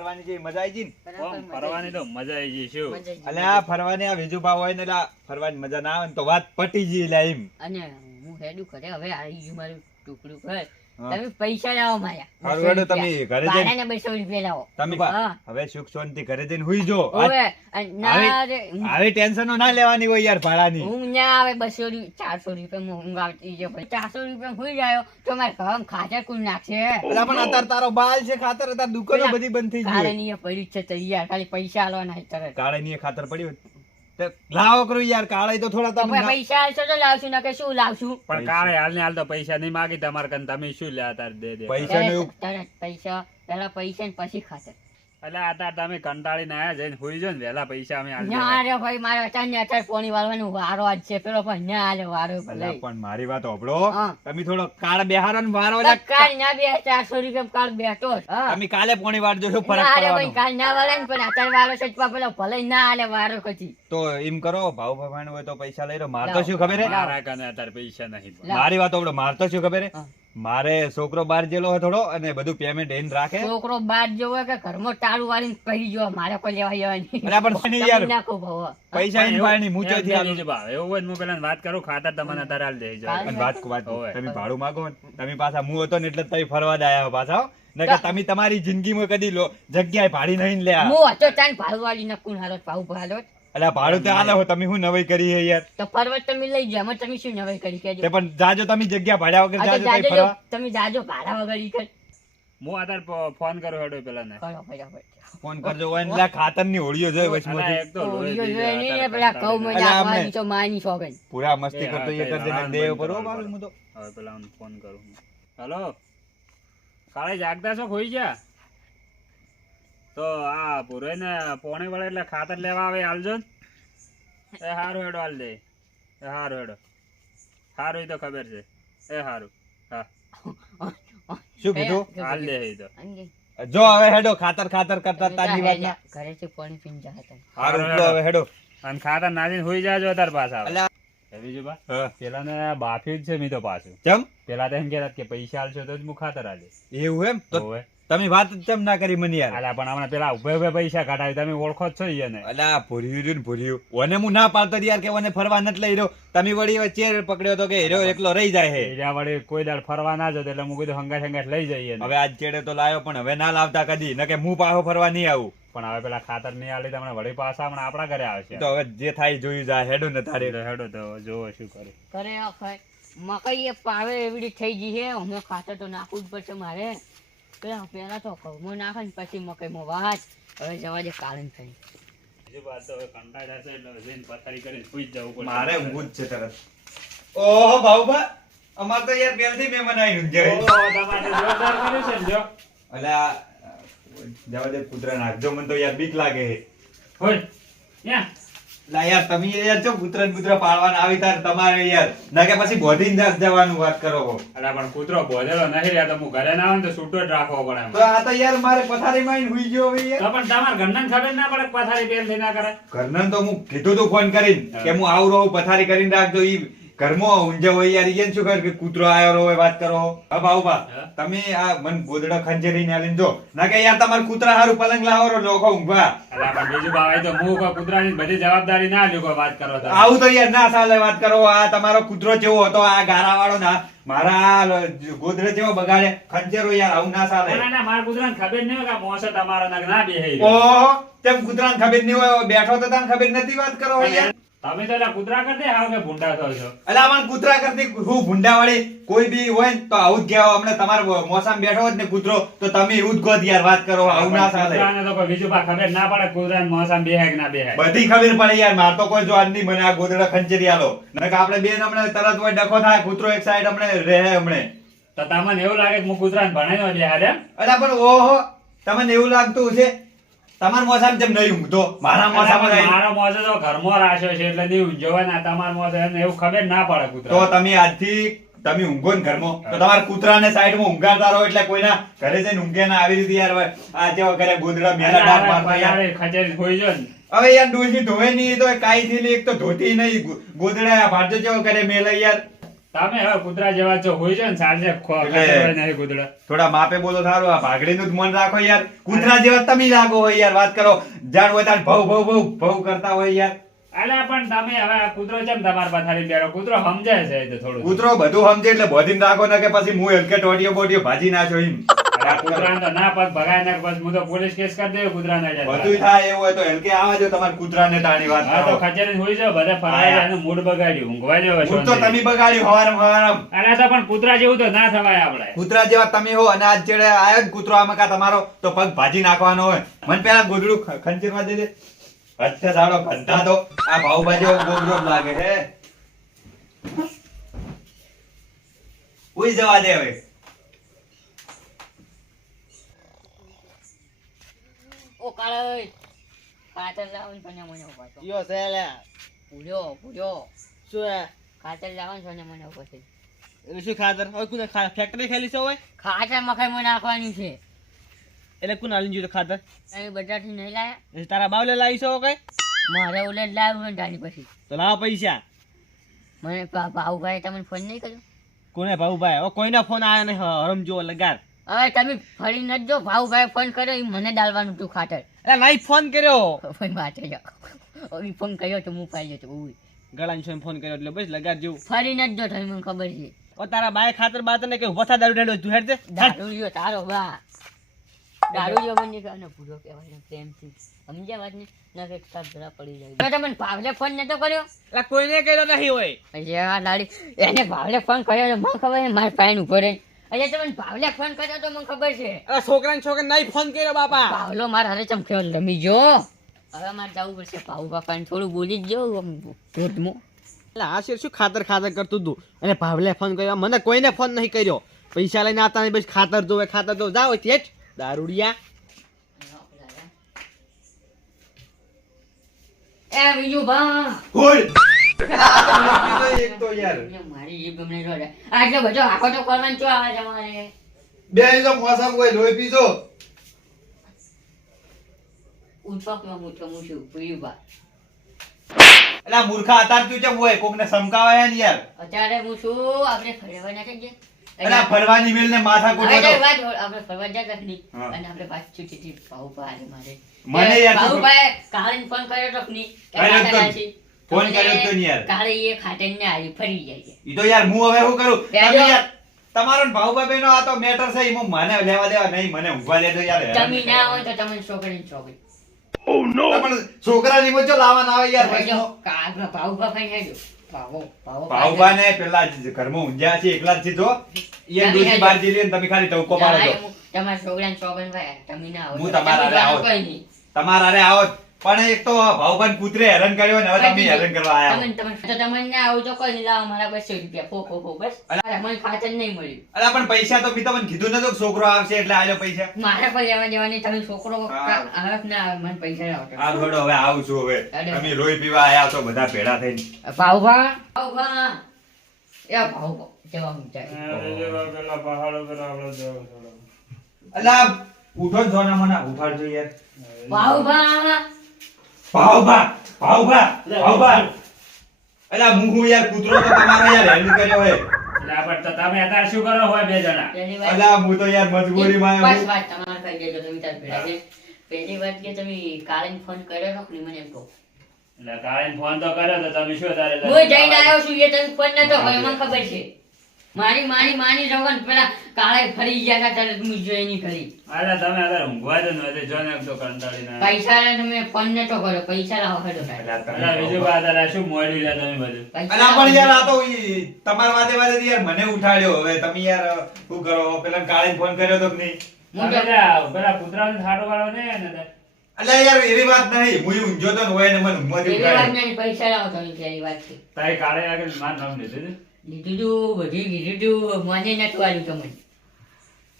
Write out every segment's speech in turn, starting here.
ફરવાની જે મજા આવી જી ને? ફરવાની તો મજા આવી ગઈ શું એટલે આ ફરવાની આ બીજું ભાવ હોય ને એટલે આ ફરવાની મજા ના આવે ને તો વાત પટી ગઈ લે એમ. અને હું હેડું કરે હવે આવી ગયું મારું ટુકડું ઘર. તમે પૈસા લાવો મારા. તમે ઘરે જઈને બસો રૂપિયા લાવો. તમે હવે સુખ શાંતિ ઘરે જઈને હુઈ જો. આ- ઓવે અને ના રે હું- આવી ટેન્શનો ના લેવાની હોય યાર ભાડાની. હું ના આવે બસો રૂપિયા ચારસો રૂપિયા ઊંઘ આવતી છે. ભાઈ ચારસો રૂપિયા હુઈ જાય તો મારે ઘરમાં ખાતર કુલ નાખશે? એટલે પણ અત્યારે તારો બાલ છે ખાતર અત્યારે દુકાનો બધી બંધ થઈ ગઈ કાળે પડ્યું છે તૈયાર ખાલી પૈસા આલવાના તરત. કાળે ખાતર પડ્યું લાવો કરું યાર કાળે તો થોડા તમે પૈસા આવશે તો લાવશું ના કે શું લાવશું? પણ કાળે હાલ ને હાલ તો પૈસા નહીં માગી તમારે કન તમે શું લ્યા તાર દે દે. પૈસા ને પૈસા પેલા પૈસા ને પછી ખાતર. એટલે અત્યારે તમે કંટાળીને આયા જઈને હોઈ જો ને વહેલા પૈસા અમે હાલ ના રે ભાઈ મારે અત્યારે અત્યારે પોણી વાળવાનો વારો જ છે. પેલો પણ ના આલે વારો ભલે. પણ મારી વાત હોભળો. તમે થોડો કાળ બેહારો ને વારો બે ચારસો રૂપિયા કાળ બેઠો તમે કાલે પોણી વાર જોશો ફરક ના ભાઈ પડવાનો ના વાળે ને પણ અત્યારે વારો છે તો પેલો ભલે ના આલે વારો કદી તો એમ કરો ભાવ ભગવાન હોય તો પૈસા લઈ લો. માર તો શું ખબર હે? મારા કને અત્યારે પૈસા નહીં મારી વાત હોભળો માર તો શું ખબર હા. મારે છોકરો બહાર જેલો હોય થોડો અને બધું પેમેન્ટ એને રાખે છોકરો બાર જેવો કે ઘરમાં ટાળું વાળીને કહી જો મારે કોઈ લેવા જવાની અલા, પણ શેની યાર? નાખો ભાવ. પૈસા નહીં, મૂંચો થી આલું. ભાવ. એવું હોય હું પેલા વાત કરું ખાતા તમને અત્યારે હાલ દેજો જાય અને વાત વાત તમે ભાડું માંગો ને તમે પાછા હું હતો ને એટલે તમે ફરવા જ આયા હો પાછા હો. નકર તમે તમારી જિંદગીમાં કદી લો જગ્યાએ ભાડી નહીં લે હું હતો તાન ભાડું વાળી નકુન હાલત ભાવ ભાલો અલ્યા ભાડું તો આલે હો તમે શું નવાઈ કરી હે યાર? તો ફરવા તમે લઈ જાઓ તમે શું નવાઈ કરી કેજો પણ જાજો તમે જગ્યા ભાડા વગર જાજો તમે જાજો ફરવા. તમે જાજો ભાડા વગર ઈ કર. હું ફોન કરો હેડો પેલા ને કરો ફોન કરજો હોય ને ખાતરની હોળીઓ જોઈ વચમાંથી એક તો લોહી ઓયો પીધો, નહીં ને પેલા કઉ મજા આવવાની તો માની સોગન પૂરા મસ્તી કરતો એ કરજે ને દેવ પર ઓ બાબુ હું તો. હવે પેલા ફોન કરું. હેલો? કાલે જાગતા છો ખોઈ ગયા? તો આ પૂરે ને પોણે વળે એટલે ખાતર લેવા આવે હાલજો એ હારું હેડો હાલ દે. એ હારું હેડો. હારું તો ખબર છે. એ હારું. હા. શું કીધું? હાલ દે તો. જો હવે હેડો ખાતર ખાતર કરતા તાજી વાત ના. ઘરેથી પાણી પીન જા હતા હારું ઉપલો હવે હેડો. અને ખાતર નાખીને હોઈ જાજો તાર પાછા અલ્યા. બીજું બા? પેલા ને બાફી જ છે મી તો પાછું. કેમ? પેલા તો એમ કેતા કે પૈસા આલશો તો જ હું ખાતર આલે એવું એમ? તો. તમે વાત કેમ ના કરી મને યાર? અલા પણ હમણાં પેલા ઉભે ઉભે પૈસા કાઢાવી તમે ઓળખો જ છો એને. અલા ભૂર્યું રહ્યું ભૂર્યું. ઓને હું ના પાડતો યાર કે ઓને ફરવા નથી લઈ રહ્યો. તમે વળી ચેર પકડ્યો તો કે હીરો એકલો રહી જાય હે. એરિયા વળી કોઈ દાડ ફરવા ના જતો એટલે હું કીધું હંગાટ હંગાટ લઈ જઈએ હવે આજ ચેડે તો લાયો પણ હવે ના લાવતા કદી. ન કે હું પાછો ફરવા નહીં આવું. પણ હવે પેલા ખાતર નહીં આલી તમને વળી પાછા હમણાં આપણા ઘરે આવશે. તો હવે જે થાય જોયું જાય. હેડો ને તારે. હેડો તો જોવો શું કરે. કરે મકાઈ પાવે એવડી થઈ ગઈ છે હું ખાતર તો નાખવું જ પડશે મારે. પેલા પેલા તો ઘઉંમાં નાખે ને પછી મકાઈમાં વાસ. હવે જવા દે કાળન થઈ મારે ઊંઘું જ છે તરત. ઓહો ભાઉભા અમાર તો યાર પહેલથી છે. ને જો. અલા જવા દે કૂતરા નાખજો મને તો યાર બીક લાગે. હે હોય યા લા યાર તમે યાર જો કૂતરા ને કૂતરા પાળવાના આવી તાર તમારે યાર. ના કે પછી બોધીને જ જવાનું વાત કરો હો અરે પણ કૂતરો બોધેલો નહીં રહ્યા. તો હું ઘરે ના આવે તો છૂટો જ રાખવો પડે તો આ તો યાર મારે પથારી માં હુઈ ગયો હવે યાર. પણ તમાર ઘરનાને ખબર ના પડે પથારી પેલ થઈ ના કરે. ઘરના તો હું કીધું તું ફોન કરીને કે હું આવું રહું પથારી કરીને રાખજો. ઈ ઘરમાં ઊંઝા હોય યાર ઈ શું કર કે કૂતરો આયો રહો વાત કરો હા. બાઉબા હા. તમે આ મન ગોદડા ખંજેરીને આલીને જો. ના કે યાર તમાર કૂતરા હારું પલંગ લાવો રહો લોકો ઊંઘવા. અલા પણ બીજું ભાવ તો હું કોઈ કૂતરાની બધી જવાબદારી ના લ્યો વાત કરો આવું તો યાર ના સાલે વાત કરો. આ તમારો કૂતરો જેવો હતો આ ગારા વાળો ના મારા ગોદરે જેવો બગાડે. ખંજેરો યાર આવું ના સાલે. ના, ના, મારા કૂતરાને ખબર નહીં હોય કે મોસે તમારો નગ ના બેહે ઓ તેમ કૂતરાને ખબર નહીં હોય બેઠો તો તને ખબર નથી વાત કરો યાર. તમે તો એલા કૂતરા કરી હાવ કે ભૂંડા થો છો. અલા પણ કૂતરા કરતે હું ભૂંડા વાળી કોઈ બી હોય તો આવું જ કહેવા હમણાં તમાર મોસામાં બેઠો હોત ને કૂતરો તો તમે એવું જ ગોત યાર વાત કરો આવું ના ચાલે. કૂતરાને તો બીજું પા ખબર ના પડે કૂતરાને મોસામાં બેહે કે ના બેહે. બધી ખબર પડે યાર માર તો કોઈ જોવા જ નહીં મને આ ગોદડા ખંચરી આલો. નકર આપણે બેન હમણાં તરત હોય ડખો થાય કૂતરો એક સાઈડ હમણે રહે હમણે. તો તમને એવું લાગે કે હું કૂતરાને ભણાયો યાર એમ અલા પણ ઓહો તમને એવું લાગતું છે તમાર મોસામાં જેમ નહીં ઊંઘતો. મારા મોસામાં. મારો મોસો તો ઘરમાં રાખ્યો છે એટલે નહીં ઊંઝોવાય ને તમાર મોસો એને એવું ખબર ના પડે તો તમે આજથી તમે ઊંઘો ને ઘરમાં. તો તમારા કૂતરાને સાઈડમાં ઊંઘાડતા રહો એટલે કોઈના ઘરે જઈને ઊંઘે ના આવી રીતે યાર આ જેવા ઘરે ગોદડા મેલા ડાક મારતા યાર. ખચેરી ખોઈ જો હવે યાર ડોશી ધોવે નહીં તો કાઈ થી એક તો ધોતી નહીં ગોદડા ભાડજો જેવો કરે મેલા યાર. તમે હવે કુતરા જેવા છો હોય છે ને સાંજે નહીં કૂતરા. થોડા માપે બોલો સારું આ ભાગડીનું જ મન રાખો યાર. કુતરા જેવા તમે લાગો હોય યાર વાત કરો. જાણ હોય તાર ભવ ભવ ભવ ભવ કરતા હોય યાર. અલ્યા પણ તમે હવે કૂતરો ને તમારા પથારી બેરો કૂતરો સમજાય છે તો થોડું. કૂતરો બધું સમજે એટલે બોધીને રાખો ને કે પછી હું હલકે ટોટીઓ બોટીઓ ભાજી ના એમ. કૂતરાને ના પગ ભગાય ને પછી હું તો પોલીસ કેસ કરી દઉં કૂતરાને બધું થાય એવું હોય તો હલકે આવા જો તમારા કૂતરાને તાણી વાત હા તો ખચેરી હોઈ જાવ બધે ફરાય યાર. મૂડ બગાડ્યું ઊંઘવા જેવો હું તો તમે બગાડ્યું હવારમ હવારમ અરે તો પણ કૂતરા જેવું તો ના થવાય આપણે. કૂતરા જેવા તમે હો અને આજ ચેડે આયો ને કૂતરો આમાં કા તમારો તો પગ ભાજી નાખવાનો હોય. મને પેલા ગોદડું ખંચેરવા દે દે. હથે સાડો ઘંટા તો. આ ભાવભાજી ગોગરો લાગે છે. ઉઈ જવા દે હવે. ઓ ખાતર લાવો ને સોને મને ઊભા યો છે લે? પૂર્યો પૂર્યો શું હે? ખાતર લાવો ને સોને મને એટલે શું ખાતર? હવે કોને ખા- ફેક્ટરી ખાલી છે હવે ખાતર મકાઈ માં નાખવાની છે. એટલે કોને હાલીને જોયું ખાતર? તમે બજારથી નહીં લાયા. તારા બાવલે લાવી છે કઈ? મારે ઓલે લાવ્યું ને તારી પછી. તો લાવો પૈસા. મને ભા- ભાઉભાઈએ તમને ફોન નહીં કર્યો? કોને ભાઉભાઈ? કોઈના ફોન આવ્યા નહીં હરમ જો લગાર હવે તમે ફરી ન જો ભાઉભાઈ ફોન કર્યો એ મને ડાલવાનું તું ખાતર. એટલે નહીં ફોન કર્યો. ભાઈ માટે એ ફોન કર્યો તો હું પાઈ જતો ઉઈ. ગળાની છોઈને ફોન કર્યો એટલે બસ લગાડ જેવું. ફરી ન જો તમે મને ખબર છે. ઓ તારા બાય ખાતર બા ને કે વથા દારૂ ઢેડો તું હેડ. દે દારૂડિયો તારો બા. દારૂ બની ગયો અને પૂરો કહેવાય પ્રેમથી. સમજ્યા વાત ને ના કે સાપ જરા પડી જાય. તો તમને ભાવલે ફોન નતો કર્યો? એટલે કોઈને કર્યો નહીં હોય. પછી આ એને ભાવલે ફોન કર્યો તો મને ખબર મારા પાયન ઉપર અરે તમને ભાવલે ફોન કર્યો તો મને ખબર છે. અરે છોકરાને છોકરા નહીં ફોન કર્યો બાપા. ભાવલો મારે હારે ચમક્યો રમી જો હવે મારે જવું પડશે ભાવ બાપાને થોડું બોલી જ જવું આમ ધોધમાં. એટલે આ શેર શું ખાતર ખાતર કરતું તું? અને ભાવલે ફોન કર્યો મને કોઈને ફોન નહીં કર્યો. પૈસા લઈને આવતા નહીં પછી ખાતર જોવે ખાતર તો જાઓ તેજ દારૂડિયા. એ બીજું ભા હોલ એક તો યાર મારી જીભ ગમે જો આટલો બધો આખો તો કરવાનું ચો આવે તમારે બે તો મોસમ કોઈ લોહી પીજો ઉઠવા મુઠો મુઠું પીયું બા મૂર્ખા અતાર તું ચમ હોય? કોકને સમકાવાય ને યાર. અત્યારે હું શું આપણે ફરવા ના ફરવાની મેલ ને માથા કૂટો આપણે ફરવા જ અને આપણે વાત છૂટી હતી ભાઉ પાડે મારે. મને યાર ફોન કર્યો તો કે ફોન કર્યો તો યાર. કાલે એ ખાતર ને આવી ફરી જાય ઈ તો યાર હું હવે શું કરું? તમે યાર તમારો ને ભાઉભાઈ નો આ તો મેટર છે હું મને લેવા દેવા નહીં મને ઊંઘવા લેજો યાર તમે ના હોય તો તમને છોકરી. છોકરી પણ છોકરાની વચ્ચે લાવવાના આવે યાર ભાઈ જો, પ્રશ્નો. કા- ભાઉ ભાઈ હેજો ભાવો ભાવો ને પેલા ઘરમાં ઊંઝ્યા છે એકલા જ છે જો. ઈ એમ ડોશી જઈ લે તમે ખાલી ટવકો પાડો છો. તમારા છોકરા છોકરી ભાઈ તમે ના આવો હું તમારા આવો. તમારા. પણ એક તો ભાવભાઈ કૂતરે હેરાન કર્યો ને હવે તમે હેરાન કરવા આયા તમે તમે તો તમને ના આવું તો કોઈ લાવ મારા બસો રૂપિયા. ફો ફો ફો બસ. અલા. અરે મને ખાતર નહીં મળ્યું. અલા પણ પૈસા તો મેં તમને કીધું નતો છોકરો આવશે એટલે આલ્યો પૈસા. મારા પર લેવા દેવાની. તમે છોકરો હા. કા- આવે કે ના આવે? મને પૈસા આવતો આ થોડો હવે આવું છું હવે. તમે રોઈ પીવા આયા તો બધા ભેળા થઈને. ભાવભા ભાવભા એ ભાવ જવા પેલા પહાડો પર આપણે જવું અલા ઉઠો ને સોના મના ઉઠાડજો યાર ભાઉભા ભાવભા ભાવભા ભાવભા અલા હું હું યાર કૂતરો તો તમારો યાર હેલ્પ કર્યો હે એટલે આ પણ તો તમે અત્યારે શું કરો હોય બે જણા? અલા હું તો યાર મજબૂરીમાં બસ વાત તમારે કહી દેજો તમે તાર ભેળા છે. પહેલી વાત કે તમે કાલે ફોન કર્યો તો કે મને એમ કહો. એટલે કાલે ફોન તો કર્યો તો તમે શું તારે હું જઈને આવ્યો છું એ તમે ફોન નતો હોય મને ખબર છે. મારી મારી માની રવન પેલા કાળે ફરી ગયા હતા ત્યારે હું જોઈ નહીં કરી. અરે તમે અરે ઊંઘવા દો ને જો ને તો કંટાળીને પૈસા લે તમે ફોન ને તો કરો પૈસા લાવો હેડો અરે બીજું વાત અરે શું મોડી લે તમે બધું? અરે પણ યાર આ તો તમાર વાતે વાદે વાદે યાર મને ઉઠાડ્યો. હવે તમે યાર શું કરો? પેલા કાળે ફોન કર્યો તો કે નહીં? હું તો- ત્યાં પેલા કૂતરાનો થાડો વાળો ને એને યાર એવી વાત નહીં. હું ઊંઘ્યો તો હોય ને મને એવી વાત નહીં, પૈસા લાવો તમે એવી વાત છે. તારે કાળે આગળ માર નામ લીધું. લીધું તું બધું કીધું તું મને નતું આવ્યું તમને.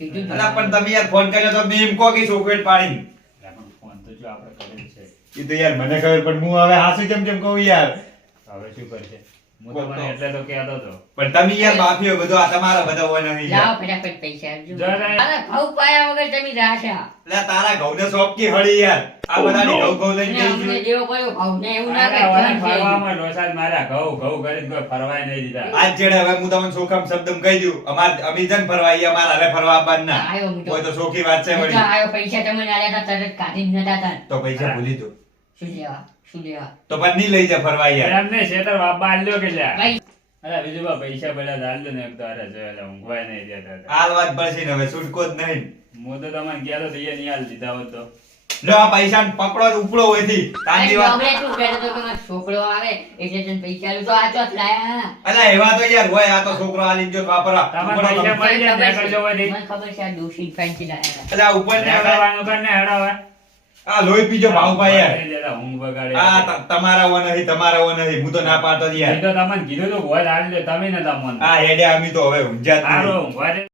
કીધું અલા પણ તમે યાર ફોન કર્યો તો મેં એમ કહો કે ચોકલેટ પાડીને. પણ ફોન તો જો આપણે કરેલ છે. ઈ તો યાર મને ખબર પણ હું હવે હાસુ કેમ કેમ કહું યાર? હવે શું કરશે? પણ તમે યાર માફીઓ બધું આ તમારા બધા હોય નહીં યાર. ફટાફટ પૈસા આપજો અરે ઘઉં પાયા વગર તમે રાખ્યા લે તારા ઘઉંને સોંપકી હળી યાર. આ બધાની ઘઉં ઘઉં લઈને ગઈ અમને જેવો કોઈ ઘઉં એવું ના આખા વરસ ફરવામાં લોસા જ માર્યા ઘઉં ઘઉં કરીને કોઈ ફરવાય નહીં દીધા. આજ જેડે હવે હું તમને સોખમ શબ્દમ કહી દઉં. અમાર અમે જન ફરવા આઈએ, અમારે હવે ફરવા આવવાનું. ના આયો. કોઈ તો સોખી વાત છે વળી. આયો પૈસા તમને આલ્યા તરત કાઢી નતા તો પૈસા ભૂલી દો શું લેવા શું લેવા તો પણ લઈ જા ફરવા યાર. એમ શેતર બાપા આલ્યો કે લ્યા. અરે બીજું બા પૈસા પડ્યા આલ્યો ને એક તો અરે જો એટલે ઊંઘવાય નહીં દેતા હાલ વાત પડશે ને હવે છૂટકો જ નહીં. મો તો તમને ગયા તો એ નહીં હાલ દીધા હોત તો. લો આ પૈસા પકડો ને ઉપડો હોયથી. તાંડી વાત અમે શું કહેતો તો કે છોકરો આવે એટલે તને પૈસા લો તો આ ચોથ લાયા અલા એવા તો યાર હોય આ તો છોકરો આ લીજો વાપરા. તમારે પૈસા મળી જાય કરજો વળી. મને ખબર છે આ દોષી ફેન્સી લાયા અલા ઉપર ને હવે. કરવાનું કર ને હેડો હવે. આ લોહી પીજો ભાવભાઈ યાર નહીં દેતા, ઊંઘ બગાડે. આ તમારા વો નહીં તમારા વો નહીં હું તો ના પાડતો યાર તો તમને કીધું તો હોય આલી તમે નતા મને આ હેડે અમે તો હવે ઊંઝા જ નહીં.